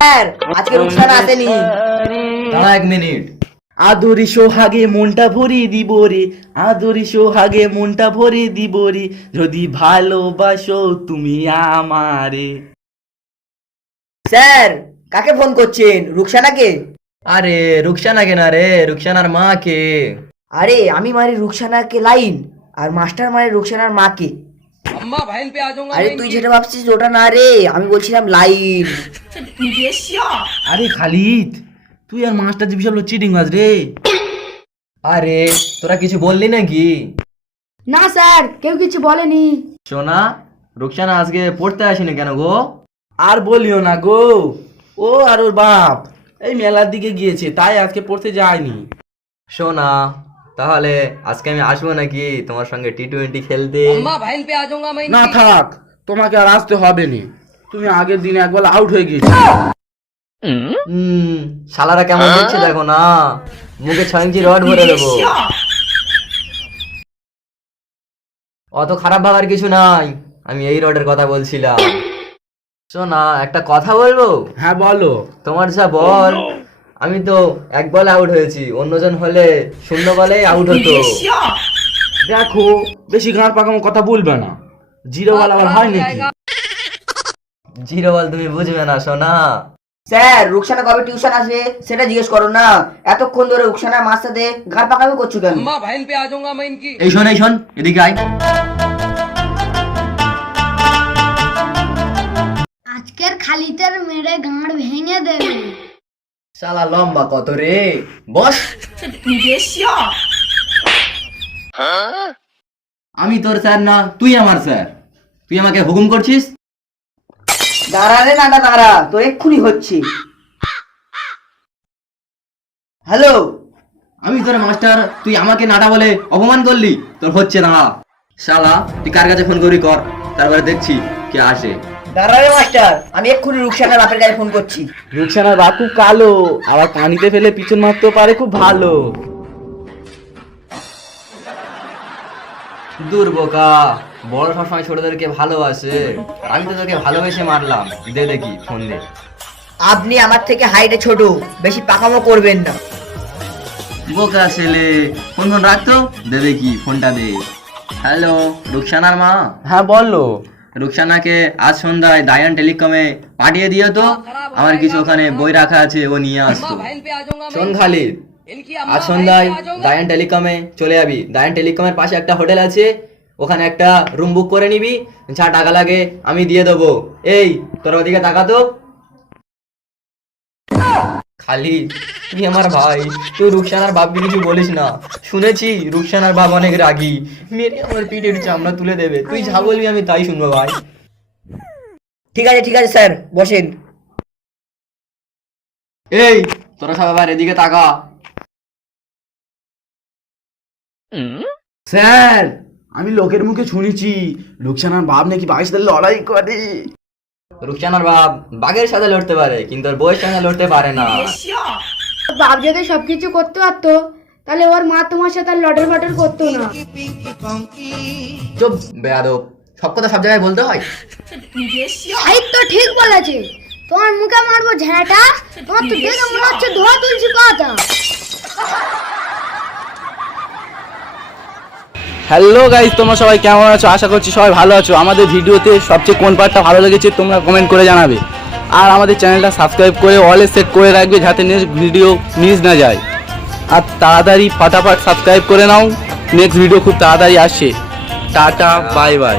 Sir আজকে রুকসানা আসেনি। দাঁড়া 1 মিনিট। আদরি সোহাগে মনটা ভরিয়ে দিব রে, আদরি সোহাগে মনটা ভরিয়ে দিব রে, যদি ভালোবাসো তুমি আমারে। স্যার কাকে ফোন করছেন? রুকসানাকে? আরে রুকসানাকে না রে, রুকসানার মাকে। আরে আমি মারি রুকসানাকে লাইন, আর মাস্টার মারে রুকসানার মাকে। আরে তুই যেটা ভাবছিস ওটা না রে, আমি বলছিলাম লাইন। আরে খালিদ, তুই আর মাস্টার জি বিশাল চিটিং বাজ রে। আরে তোরা কিছু বললি নাকি? না স্যার, কেউ কিছু বলেনি। সোনা, রুকসানা আজকে পড়তে আসেনি কেন গো? আর বলিও না গো, ও আর ওর বাপ এই মেলার দিকে গিয়েছে, তাই আজকে পড়তে যায়নি। সোনা, তাহলে আজকে আমি আসবো নাকি তোমার সঙ্গে টি20 খেলতে? না থাক, তোমাকে আর আসতে হবে না, তুমি আগের দিনে একবার আউট হয়ে গিয়েছো। শালারা কেমন দিচ্ছে দেখো না, মুখে 6 ইঞ্চি রড ভরে দেবো। অত খারাপ ভাবার কিছু নাই, আমি এই রডের কথা বলছিলাম। শোনা, একটা কথা বলবো? হ্যাঁ বলো। তোমার যা বল, আমি তো 1 বলে আউট হয়েছি, অন্যজন হলে 0 বলে আউট হতো। দেখো বেশি গাঁর পাকামো কথা বলবে না, 0 বল আবার হয় নাকি? 0 বল তুমি বুঝবে না সোনা। স্যার রুকসানা কবে টিউশন আসবে সেটা জিজ্ঞেস করো না, এতক্ষণ ধরে রুকসানার মার সাথে ঘাড় পাকামি করছো কেন? এই শোন এদিকে আয়। আজকের খালিদের মেরে গাঁড় ভেঙে দেবে। শালা লম্বা কত রে, বস। আমি তোর স্যার না, তুই আমার স্যার, তুই আমাকে হুকুম করছিস? দাঁড়া রে নাটা দাঁড়া, তোর এক্ষুনি হচ্ছে। হ্যালো, আমি তোর মাস্টার, তুই আমাকে নাটা বলে অপমান করলি, তোর হচ্ছে না। শালা তুই কার কাছে ফোন করি কর, তারপরে দেখছি কে আসে। দাঁড়া রে মাস্টার, আমি এক্ষুনি রুকসানার বাপের কাছে ফোন করছি। রুকসানার বাপ খুব কালো, আবার পানিতে ফেলে পিছন মারতেও পারে, খুব ভালো। দূর বোকা, বড় সবসময় ছোটদেরকে ভালোবাসে, আমি তো তোকে ভালোবেসে মারলাম। দে দেখি ফোন দে। আপনি আমার থেকে হাইটে ছোট, বেশি পাকামো করবেন না। বোকা ছেলে, ফোন রাখতো, দে দেখি ফোনটা দে। হ্যালো, রুকসানার মা? হ্যাঁ বলো। রুকসানাকে আজ সন্ধ্যায় দায়ান টেলিকমে পাঠিয়ে দিও তো, আমার কিছু ওখানে বই রাখা আছে, ও নিয়ে আসতো। শোন খালিদ, আজ সন্ধ্যায় দায়ান টেলিকমে চলে যাবি। দায়ান টেলিকমের পাশে একটা হোটেল আছে, ওখানে একটা রুম বুক করে নিবি, যা টাকা লাগে আমি দিয়ে দেবো। এই তোর ওদিকে তাকা তো। খালিদ, তুই আমার ভাই, তুই রুকসানার বাপকে কিছু বলিস না। শুনেছি রুকসানার বাপ অনেক রাগী, মেরে আমার পিঠের চামড়া তুলে দেবে। তুই যা বলবি আমি তাই শুনবো ভাই। ঠিক আছে স্যার, বসেন। এই তোরা সব আবার এদিকে তাকা। স্যার, আমি লোকের মুখে শুনেছি রুকসানার বাপ নাকি বাঘের সাথে লড়াই করে। রুকসানার বাপ বাঘের সাথে লড়তে পারে, কিন্তু ওর বউয়ের সঙ্গে লড়তে পারে না। বাপ যদি সবকিছু করতে পারতো, তাহলে ওর মা তোমার সাথে লটর ফটর করতো না। চুপ বেয়াদব, সব কথা সব জায়গায় বলতে হয়? সাহিত্য ঠিক বলেছে, তোমার মুখে মারবো ঝেঁটা, তোমার তো দেখে মনে হচ্ছে ধোয়া তুলছি কথা। হ্যালো গাইস, তোমরা সবাই কেমন আছো? আশা করছি সবাই ভালো আছো। আমাদের ভিডিওতে সবচেয়ে কোন পার্টটা ভালো লেগেছে তোমরা কমেন্ট করে জানাবে, আর আমাদের চ্যানেলটা সাবস্ক্রাইব করে অলে সেট করে রাখবে, যাতে নেক্সট ভিডিও মিস না যায়। আর তাড়াতাড়ি ফাটাফাট সাবস্ক্রাইব করে নাও, নেক্সট ভিডিও খুব তাড়াতাড়ি আসছে। Tata, bye bye.